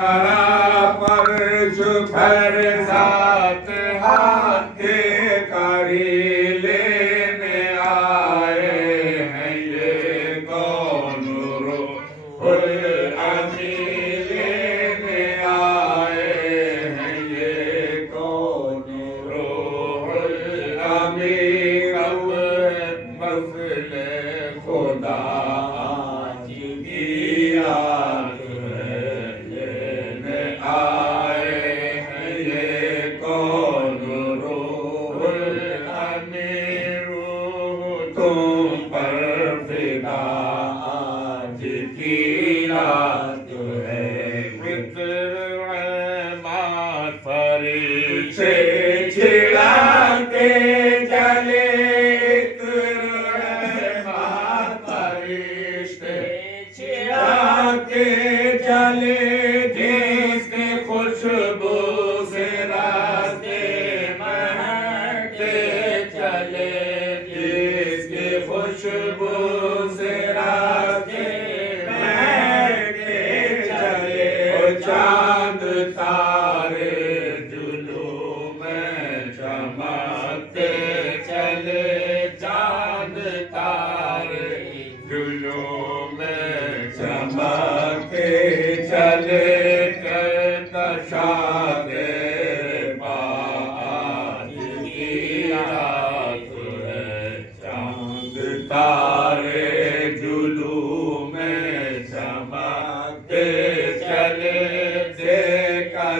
परश भर सात हाथ कारी लेने आए हैं ये कौन रूहुल अमी लेने आए हैं ये कौन रूहुल अमी कब मसले खुदा आज की याद तुम पर फिदा आज की रात है फरिश्ते छिड़ा के चले फरिश्ते छिड़ा के चले जिसके खुशबू से रास्ते महकते चले खुशबू से रास्ते महकते चले चांद तारे जुलूम में चमकते चले चांद तारे जुलूम में चमकते चले कशा तेरे पास की रात है तारे जुलूम में चमकते चले देखा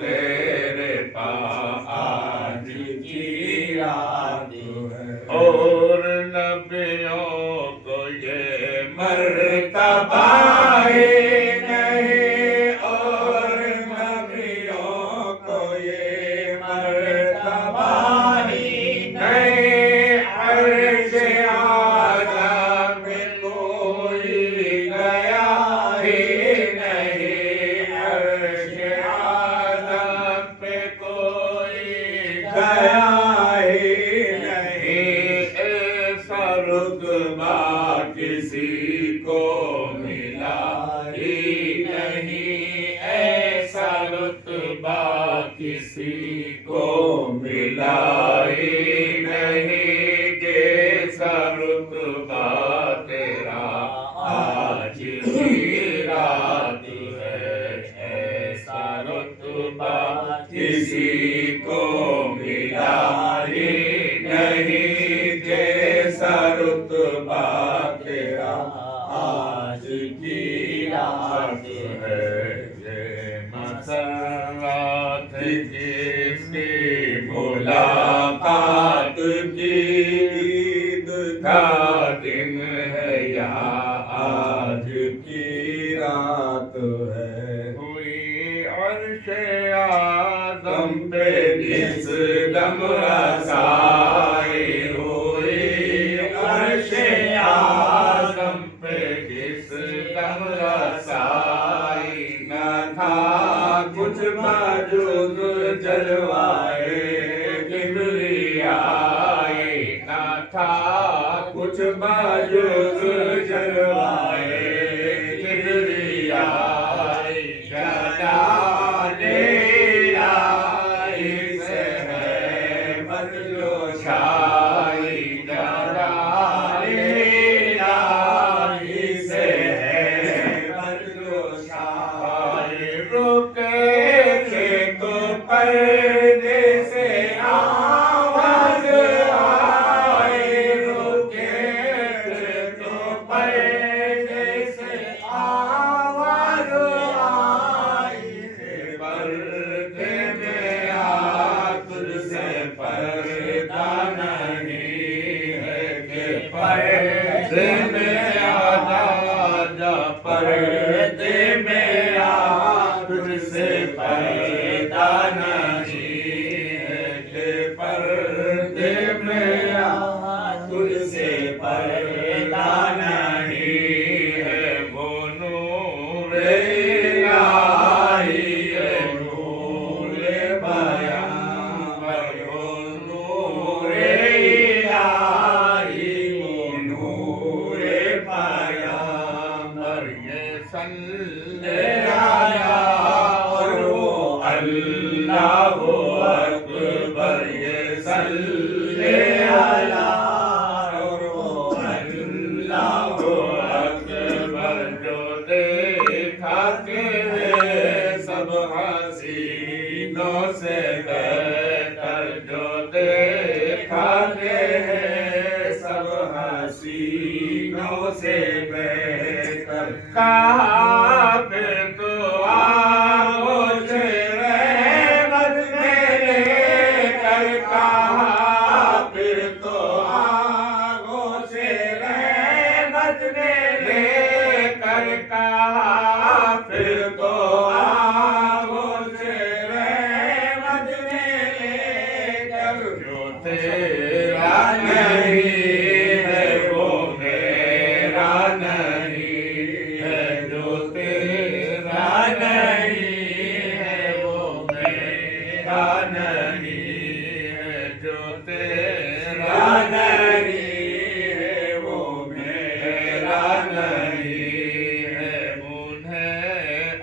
तेरे पास की रात है और नबियों को ये मर्तबा नहीं और नबियों को ये मर्तबा ही नहीं रुतबा किसी को मिला ही नहीं ऐसा रुतबा किसी को मिला ही नहीं जैसा रुतबा तेरा आज की रात है ऐसा रुतबा किसी को मिला ही नहीं जैसा रुतबा तेरा आज की रात है ये मसरात जिसकी मुलाकात की ईद का दिन है या आज की रात है हुई अर्श आज़म पे जिस दम रसाई आज़म पे जिस दम रसाई न था कुछ मौजूद जलवाए किबरियाई न था कुछ मौजूद जलवाए किबरियाई जलाले से है बदलोशाई पर्दे से आवाज आए रुके तो पर्दे से आवाज आई पर्दे में आ तुझसे पर्दा नहीं है कि पर्दे में आजा पर्दे में आ तुझसे पर्दा नहीं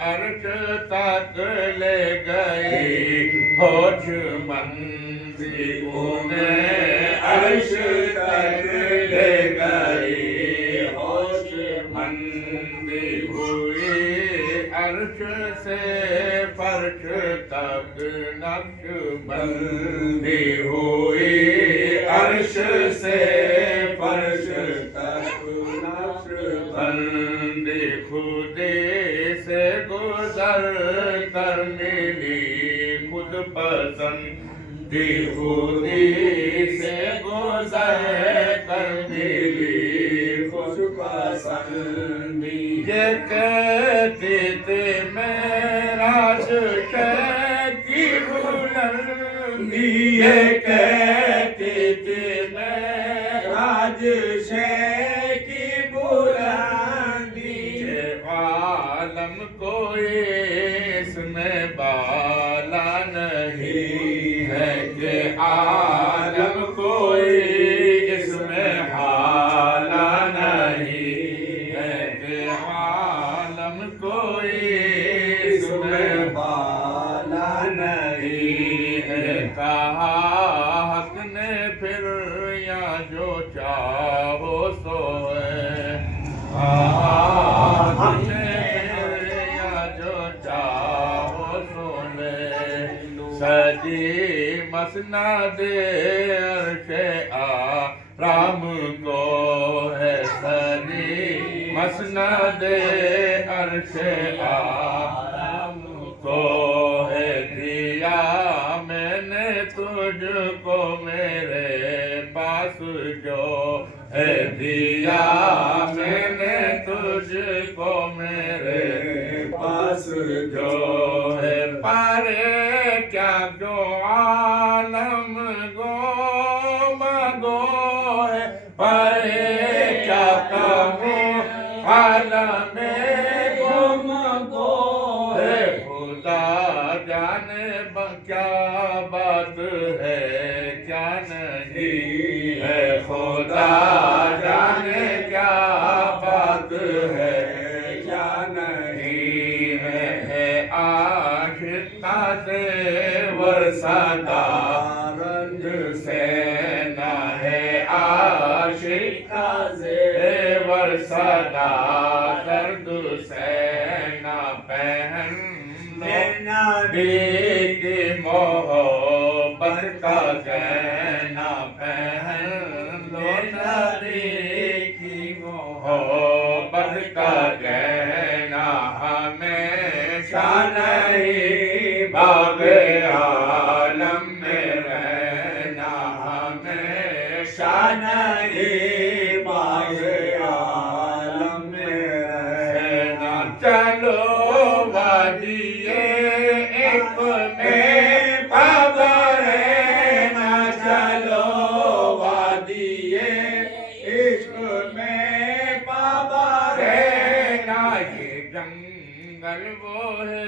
अर्श तक ले गई होशमंदी उन्हें अर्श तक ले गई होशमंदी हुई अर्श से फर्श तक नक्शबंदी हुई अर्श से फर्श तक नक्शबंदी खुदे से गुजर कर मिली खुद पसंदी खुदी से गुजर कर मिली खुद पसंदी ये कहती थी मेराज की बुलंदी ये कहती थी मेराज की बुलंदी ये आलम कोई इसमें बाला नहीं है कि आलम कोई इसमें हाला नहीं है कि आलम कोई इसमें बाला नहीं है कहा हक ने फिर या जो चाहो सो है हक ने फिर या जो चाहो सो ले सजी मसनद अर्शे राम को है सजी मसनद अर्शे राम को है दिया मैंने तुझको मेरे पास जो है दिया मैंने तुझको मेरे पास जो है पारे क्या जो आलम गो मगो है पारे क्या कहो आलम गो मगो है खुदा जाने क्या बात है क्या नहीं है खुदा जाने क्या बात है क्या नहीं है आशिक़ा से वरसादा रंज से ना है आशिक़ा से वरसादा दर्द से ना पहन की मोहब्बत का गहना पहन लो नबी की मोहब्बत का गहना हमेशा नहीं बाग़े आलम में रहना हमेशा नहीं बाग़े आलम में रहना चलो वादिए एक में पावर ना चलो वादिए इश्क में पावर ना ये जंगल वो है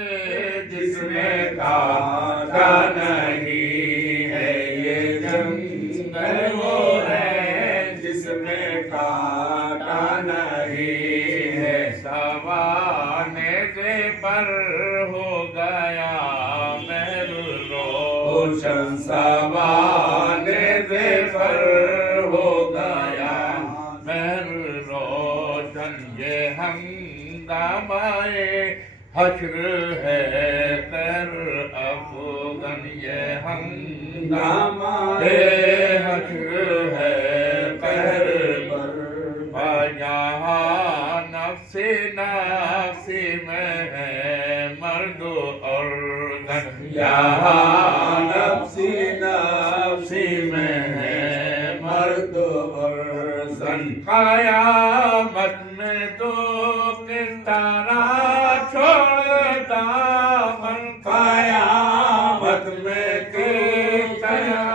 जिसमें कांटा नहीं है ये जंगल वो है जिसमें कांटा नहीं है सवाने से पर हो गया महल रोशन सवाने से पर हो गया महल रोशन ये हंगामाए हश्र है कर अफगन ये हंगामाए हश्र है कर यहाँ नफ्सी नफ्सी में है मर्द और जन यहाँ नफ्सी नफ्सी में है मर्द और जन क़यामत में तो किस तरह छोड़ता मन क़यामत में किस तरह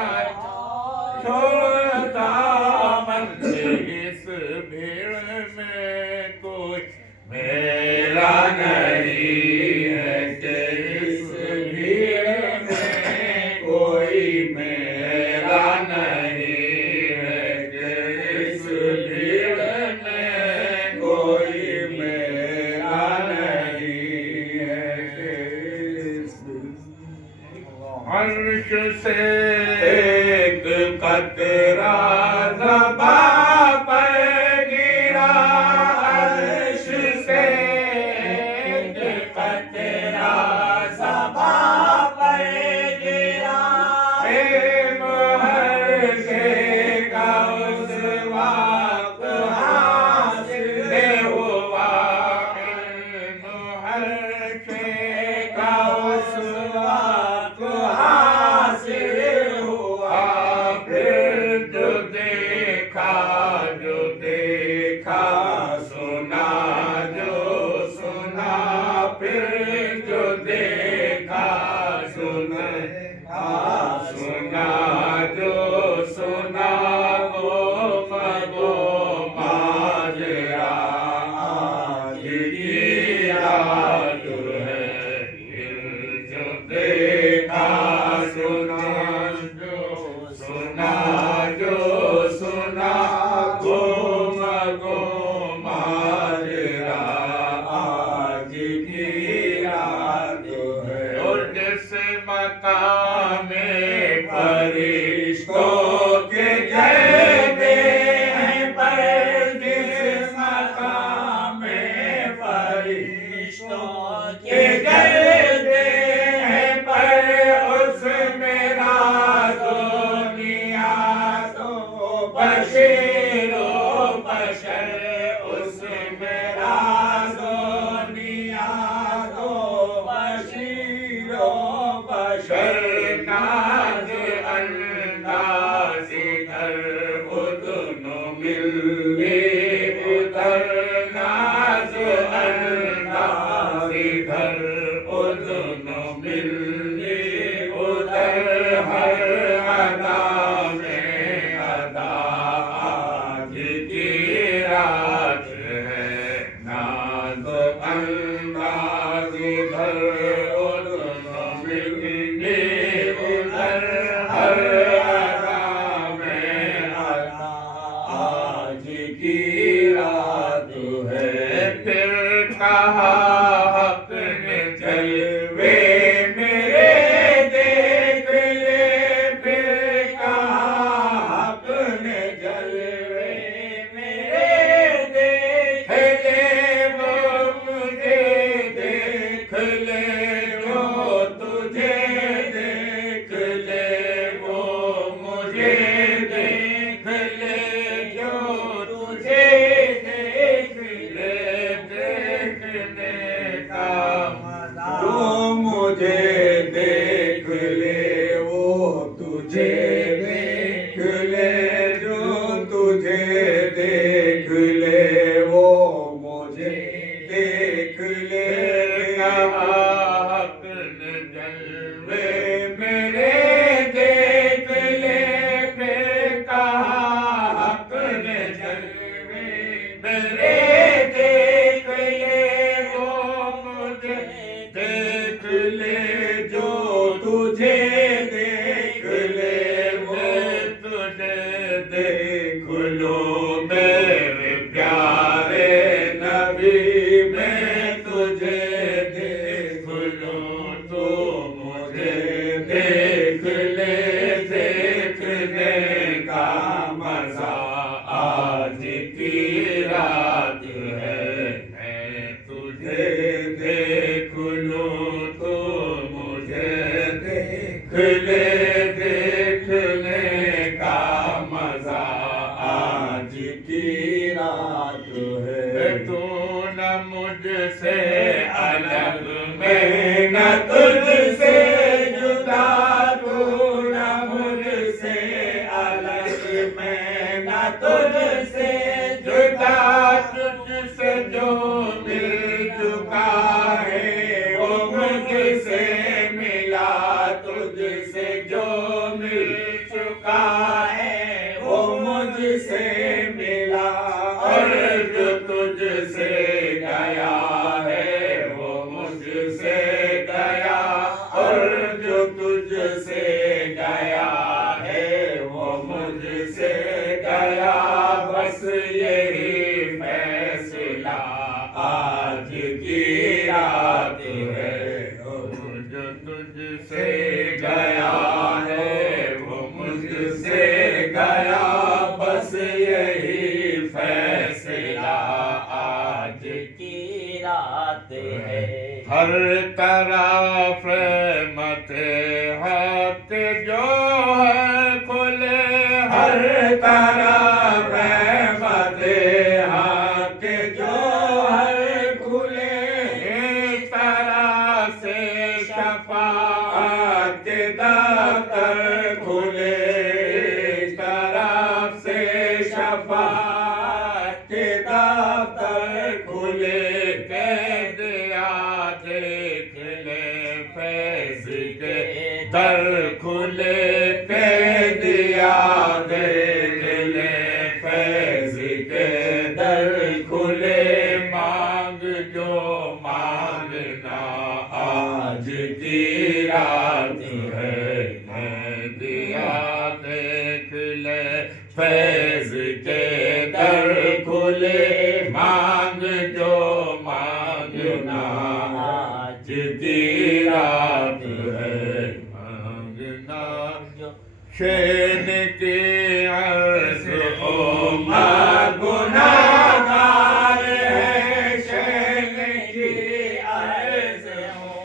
छोड़ता मन इस भीड़ में कोई मेरा नहीं है कि इस भीड़ में कोई मेरा नहीं है कि इस भीड़ हर्ष से एक कतरा ज़बां पर गिरा, हर्ष से एक कतरा ज़बां पर गिरा। प्रेम हर्षेगा उस वक्त हासिल हुआ, प्रेम हर्षेगा उस वक्त हासिल हुआ। फिर जो देखा सुना जो सुना, फिर जो देखा सुना जो सुना, गो माजरा आज की रात है। फिर जो देखा सुना जो सुना, गो माजरा आज की रात है। और जिस मकाम में फरिश्तों के जलवे हैं पर, जिस मकाम में फरिश्तों के जलवे हैं पर, उसमें राज़ो नियाज़ो बशीरो बशर, उसमें राज़ो नियाज़ो बशीरो बशर। नाज अंदाज़ इधर उधर मिले उधर, नाज अंदाज़ इधर उधर मिले उधर, हर अदा में अदा आज की रात है। नाज अंदाज़ इधर उधर मिले उधर, हर अदा में अदा आज की रात है। फिर कहा हक़ ने जलवे मेरे देख ले, फिर कहा हक़ ने जलवे मेरे देख ले, वो मुझे देख ले जो तुझे देख ले, वो मुझे देख ले जो तुझे देख ले। देखने का मज़ा जो मुझे देख ले, वो तुझे देख ले, जो तुझे देख ले, वो मुझे देख ले। कहा हक़ ने जलवे मेरे देख ले, फिर कहा हक़ ने जलवे मेरे देख ले, वो मुझे देख ले जो तुझे देख ले, वो तुझे देख लो मेरे प्यारे नबी, मैं तुझे देख लूं तो मुझे देख ले। देखने का मज़ा आज की रात है, मैं तुझे देख लूं तो मुझे देख ले। देखने का मज़ा आज की रात है। तू न मुझसे अलग, मैं न तुझसे जुदा, तू न मुझसे अलग, मैं न तुझसे जुदा। तुझसे जो मिल चुका है वो मुझसे मिला, तुझसे जो मिल चुका है वो मुझसे मिला। और जो तुझसे गया है वो मुझसे गया, हर तरफ रहमते हक जो है खुले, हर तरफ रहमते हक जो है खुले, इस तरह से शफाअत के दफ्तर खुले, इस तरफ से शफाअत के दफ्तर खुले, कह दिया देख ले फैज़ के दर खुले, कह दिया देख ले फैज़ के दर खुले, मांग जो मांगना आज की रात है, कह दिया देख ले फैज़ के दर खुले, मांग जो मांगना आज की रात है, मांगना जो शेन की अर्ज़ ओ गुनाहगार है, शेन की अर्ज़ ओ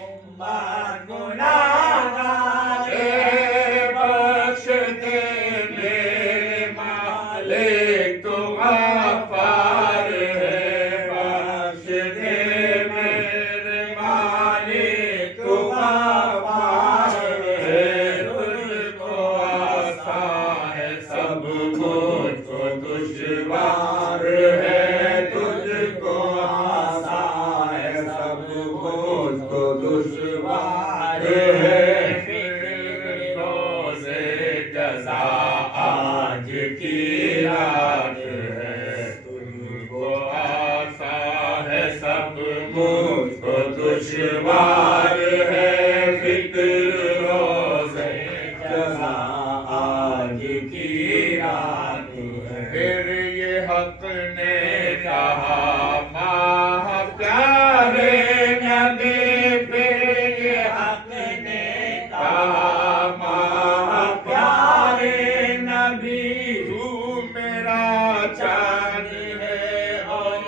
गुनाहगार है, बख्श दे मेरे मालिक तू गफ़ार है, बख्श दे मेरे मालिक तू गफ़ार है, तुझको आसान है सब कुछ तो दुश्वार है, तुझको आसान है सब कुछ तो दुश्वार है, फिर रोज़े जज़ा आज की रात है, तुझको आसान है सब कुछ तो दुश्वार है, फिक्र रोज़े जज़ा आज की रात है, फिर ये हक ने कहा माह प्यारे नबी, फिर ये हक ने कहा माह प्यारे नबी, तू मेरा चाँद है और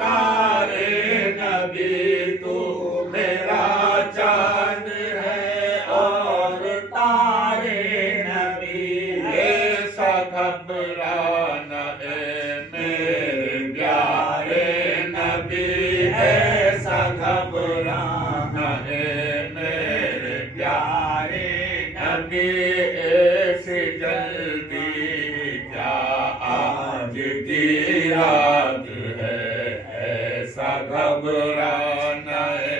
तारे नबी, तू मेरा चाँद है और तारे नबी, ऐसा घबराना ए मेरे प्यारे नबी, ऐसा घबराना ए मेरे प्यारे नबी, ऐसी जल्दी क्या आज की रात है, ऐसा घबराना ए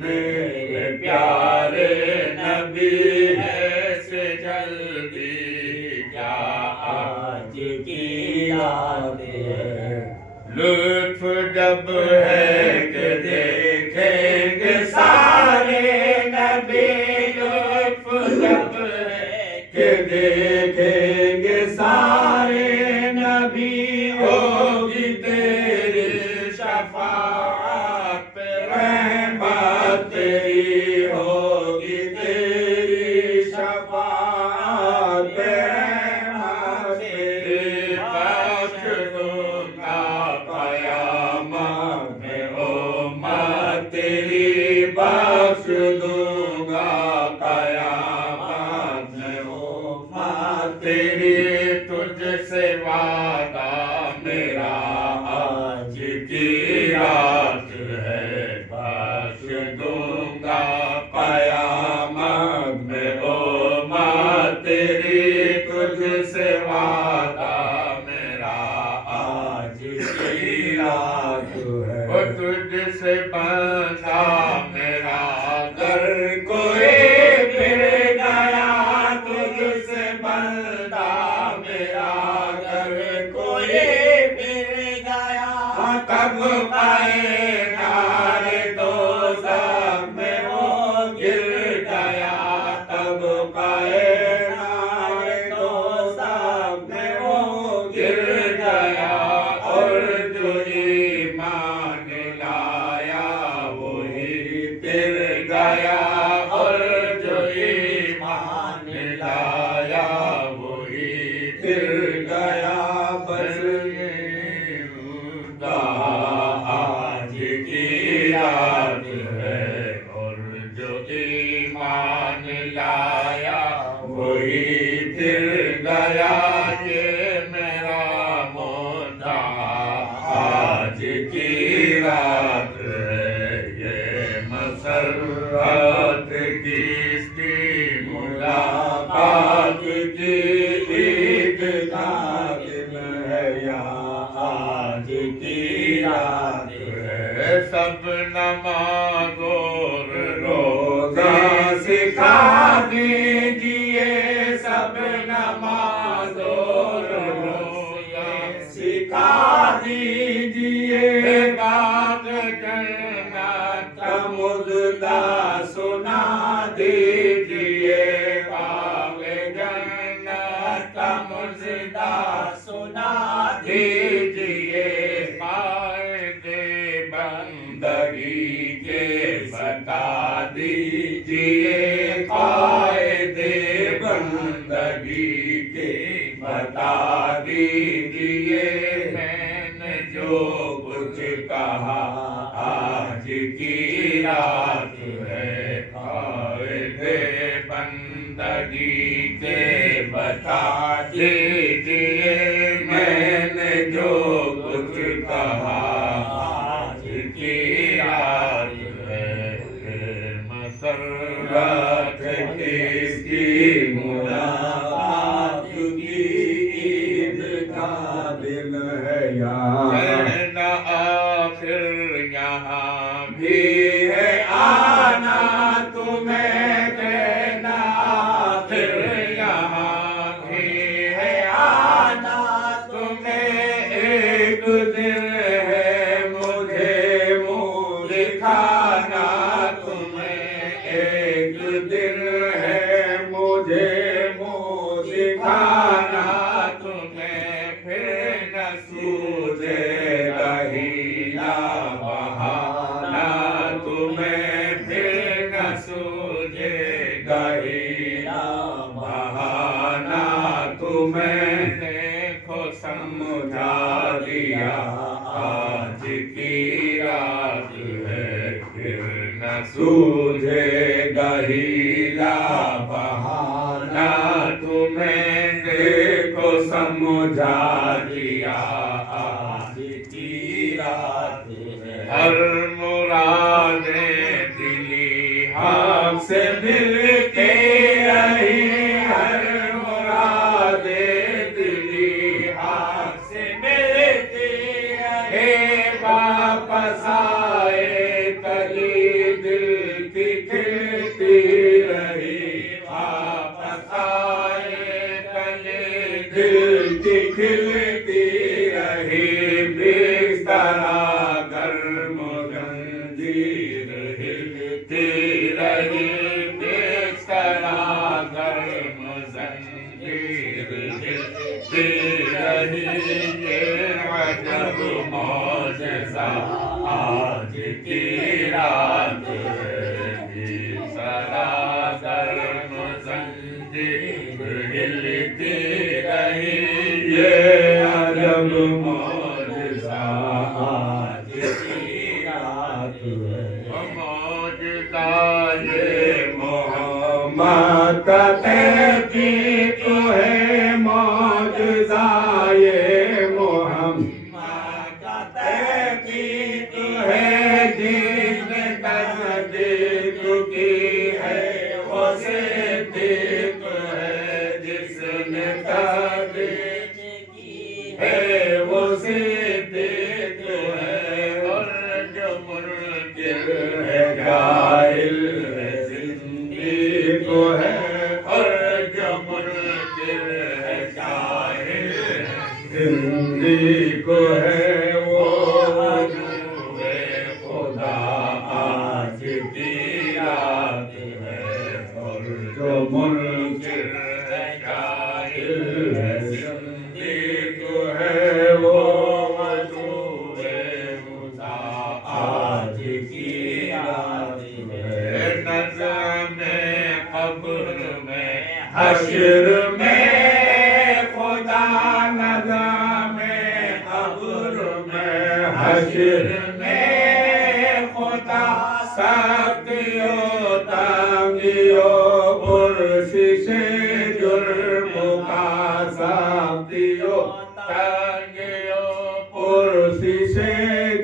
मेरे प्यारे नबी, ऐसे जल्दी क्या आज की रात है, लुत्फ जब है कि देखेंगे सारे नबी, लुत्फ जब है कि देखेंगे सारे नबी, होगी तेरी शफाअत पे रहमत तेरी, होगी तेरी शफाअत पे रहमत तेरी, बख्श दूंगा क़यामत में उम्मत तेरी, बख्श दूंगा क़यामत में उम्मत तेरी, तुझसे वादा मेरा आज की रात है, बख्श दूंगा क़यामत में उम्मत तेरी, तुझसे वादा मेरा आज की रात है, वो तुझसे बंधा मेरा अगर कोई जो ईमान लाया वही फिर गया, ये मेरा मोटा आज की रात है, ये मसरत किसकी मुलाकात की ईद का दिन है या आज की रात है। सब नमाज और रोज़ा सिखा दीजिए, सब नमाज और रोज़ा सिखा दीजिए, बाग जन्नत का मुजदा सुना दीजिए, बाग जन्नत का मुजदा सुना दीजिए, फायदे बंदगी के बता दीजिए, फायदे बंदगी के बता दीजिए, मैंने जो कुछ कहा आज की रात है, फायदे बंदगी के बता दीजिए, मैंने जो कुछ कहा आज की रात है, मसरत किसकी मुलाकात की ईद का दिन है या कहना आखिर यहाँ भी है आना तुम्हें, कहना आखिर यहाँ भी है आना तुम्हें, एक दिन है मुझे मुँह दिखाना तुम्हें, एक दिन है मुझे मुँह दिखाना तुम्हें, फिर न सूझेगा हीला बहाना तुम्हें, फिर न सूझेगा हीला बहाना तुम्हें, देखो समझा दिया आज की रात है, फिर न सूझेगा हीला बहाना तुम्हें, देखो समझा दिया आज की रात है, हर मुरादें दिली हमसे मिलके रही, हर मुरादें दिली हमसे मिलके रही, वापस आए कली दिल की खिलती रही, वापस आए कली दिल की खिलती रही, बिस्तरा गर्म गंजीर हिलती रही, बिस्तरा गर्म जंजीर हिलती रही, ये अजब मौजज़ा आज की रात है, बिस्तरा गर्म जंजीर हिलती रही, ये अजब मौजज़ा आज की रात है, मौजज़ा ये मोहम्मद का तहकीक है, मौजज़ा ये मोहम्मद का तहकीक है, जिसने तस्दीक की है वो सिद्दीक है, जिसने तस्दीक की है वो सिद्दीक है, और जो मुनकिर है जाहिल है ज़िंदीक है, और जो मुनकिर है जाहिल है ज़िंदीक है, वो वजूहे खुदा आज की रात है, और जो मुनकिर है जाहिल है ज़िंदीक है, वो वजूहे खुदा आज की रात है, नज़्म क़ब्र में हश्र में खुदा, नज़्म क़ब्र में हश्र में खुदा, सख्तियों दियो पुरसिश जुर्म का साथ दियो तंगियो पुरसिश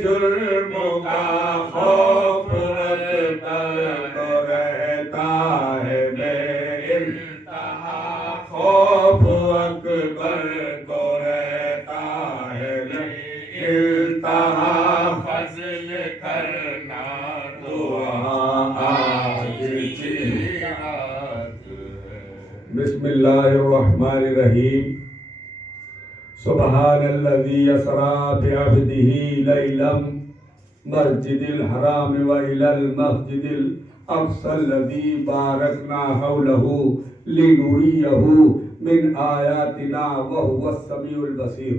जुर्म का खौफ रखता तो रहता है बेइंतहा खौफ अकबर को रहता है बेइंतहा फज़ल करना बिस्मिल्लाहिर्रहमानिर्रहीम सुब्हानल्लज़ी यसरा बिअब्दिही लैलम मस्जिदिल हराम व इलल मस्जिदिल अक़सल्लज़ी बारकना हौलहु लिनुरियहु मिन आयातिना व हुवस समीउल बसीर।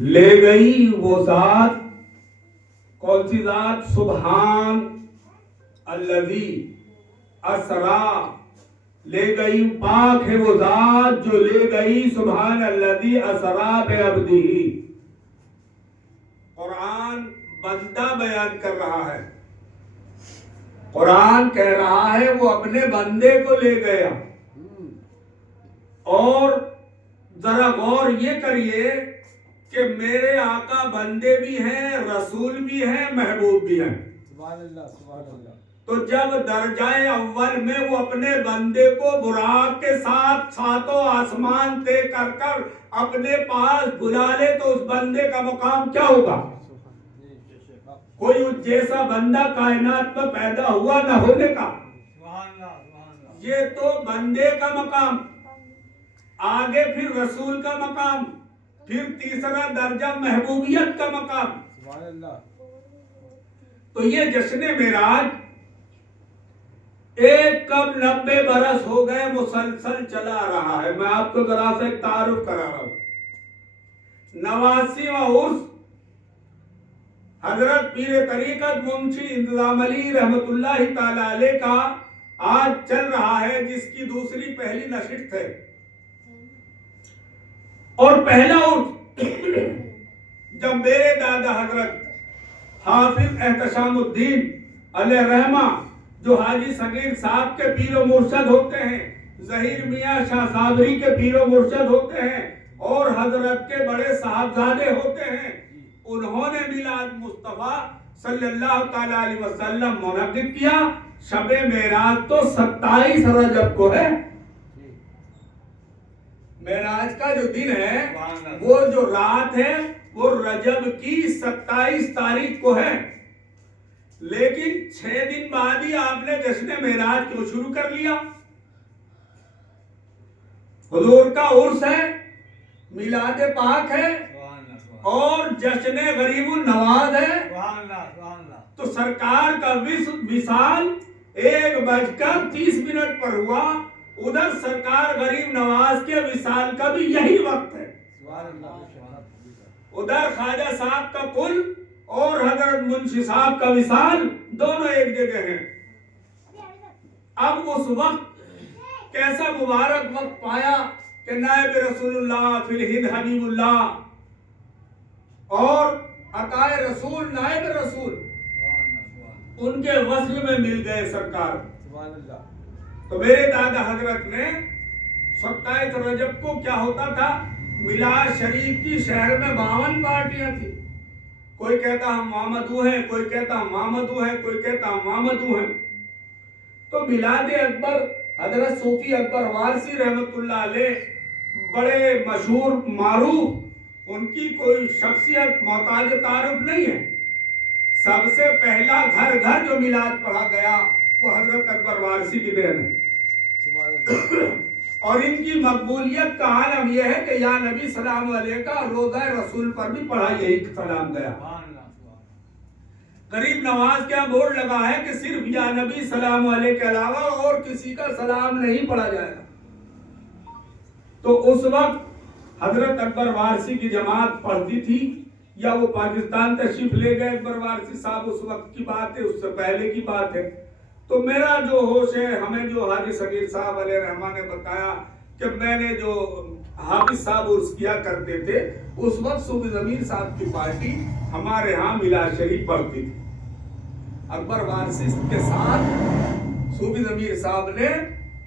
ले गई वो ज़ात, कौन सी ज़ात? सुबहान अल्लज़ी असरा, ले गई, पाक है वो ज़ात जो ले गई। सुबहान अल्लज़ी असरा बिअब्दिही। कुरान बंदा बयान कर रहा है, कुरान कह रहा है वो अपने बंदे को ले गया। और जरा गौर ये करिए कि मेरे आका बंदे भी हैं, रसूल भी हैं, महबूब भी हैं। सुभान अल्लाह, सुभान अल्लाह। तो जब दर्जाए अव्वल में वो अपने बंदे को बुराक के साथ सातों आसमान तय कर कर अपने पास बुला ले तो उस बंदे का मकाम क्या होगा? कोई उस जैसा बंदा कायनात में पैदा हुआ न होने का। ये तो बंदे का मकाम, आगे फिर रसूल का मकाम, फिर तीसरा दर्जा महबूबियत का मकाम। तो ये जश्न मेराज एक कब 90 बरस हो गए मुसलसल चला रहा है। मैं आपको जरा से एक तारुफ करा रहा हूं। 89वां उर्स हजरत पीर तरीकत मुंशी इंतजाम अली रहमतुल्लाहि ताला अलैह का आज चल रहा है, जिसकी दूसरी पहली नशिस्त है। और पहला उर्स जब मेरे दादा हजरत हाफिज एहतशामुद्दीन अलैह रहमा जो हाजी सगीर साहब के पीरो मुर्शद होते हैं, जहीर मियाँ शाह साबरी के पीरो मुर्शद होते हैं और हजरत के बड़े साहबजादे होते हैं, उन्होंने मिलाद मुस्तफा सल्लल्लाहु ताला अलैहि वसल्लम मुनक्किद किया। शबे मेराज तो 27 रजब को है। मेराज का जो दिन है, वो जो रात है, वो रजब की 27 तारीख को है। लेकिन 6 दिन बाद ही आपने जश्न मेराज क्यों शुरू कर लिया? हुजूर का उर्स है, मिलाद पाक है और जश्न गरीबुन नवाज है। तो सरकार का विसाल 1:30 पर हुआ। उधर सरकार गरीब नवाज के विसाल का भी यही वक्त है। उधर ख्वाजा साहब का कुल और हजरत मुंशी साहब का विसाल दोनों एक जगह हैं। अब उस वक्त कैसा मुबारक वक्त पाया कि नायब रसूलुल्लाह फिल हिंद हबीबुल्लाह और अताए रसूल नायब रसूल उनके वस्ल में मिल गए सरकार। तो मेरे दादा हजरत ने 27 रजब को क्या होता था, मिलाद शरीफ की शहर में 52 पार्टियां थी। कोई कहता हम मोहम्मदू हैं, कोई कहता हम मोहम्मदू हैं, कोई कहता हम मोहम्मदू हैं। तो मिलाद अकबर हजरत सूफी अकबर वारसी रहमतुल्लाह अलैह बड़े मशहूर मारूफ, उनकी कोई शख्सियत मोहताज तारुफ नहीं है। सबसे पहला घर घर जो मिलाद पढ़ा गया वो हजरत अकबर वारसी की देन है। और इनकी मकबूलियत का आलम यह है कि या नबी सलाम अलैह का रोज़ा रसूल पर भी पढ़ा यही सलाम गया। गरीब नवाज क्या बोर्ड लगा है कि सिर्फ या नबी सलाम अलैह के अलावा और किसी का सलाम नहीं पढ़ा जाएगा। तो उस वक्त हजरत अकबर वारसी की जमात पढ़ती थी, या वो पाकिस्तान तशरीफ ले गए अकबर वारसी साहब, उस वक्त की बात है, उससे पहले की बात है। तो मेरा जो होश है, हमें जो हाजी सगीर साहब अलैह रहमान ने बताया कि मैंने जो हाफिज साहब उर्स किया करते थे, उस वक्त सूफी जमीर साहब की पार्टी हमारे यहाँ मिलाद शरीफ पढ़ती थी। अकबर वारसी के साथ सूफी ज़मीर साहब ने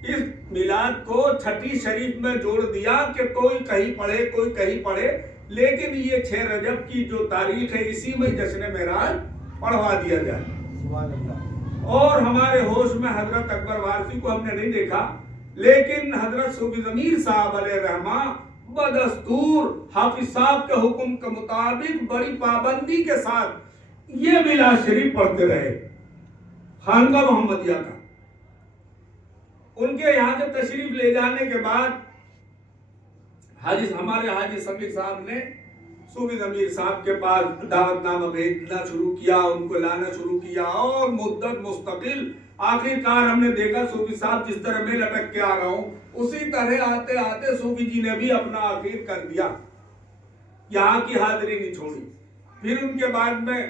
इस मिलाद को छठी शरीफ में जोड़ दिया कि कोई कहीं पढ़े कोई कहीं पढ़े, लेकिन ये 6 रजब की जो तारीख है इसी में जश्न मेराज पढ़वा दिया जाए। और हमारे होश में हजरत अकबर वारसी को हमने नहीं देखा, लेकिन हजरत सूफी ज़मीर साहब अलैहिर्रहमा बदस्तूर हाफिज साहब के हुक्म के मुताबिक बड़ी पाबंदी के साथ ये मिलाद शरीफ पढ़ते रहे खानका मोहम्मदिया का। उनके यहाँ से तशरीफ ले जाने के बाद हमारे हाजी समीर साहब ने सूफी ज़मीर साहब के पास दावतनामा भेजना शुरू किया, उनको लाना शुरू किया और मुद्दत मुस्तकिल आखिरकार हमने देखा सूफी साहब जिस तरह मैं लटक के आ रहा हूँ उसी तरह आते आते सूफी जी ने भी अपना आखिर कर दिया, यहाँ की हाजिरी नहीं छोड़ी। फिर उनके बाद में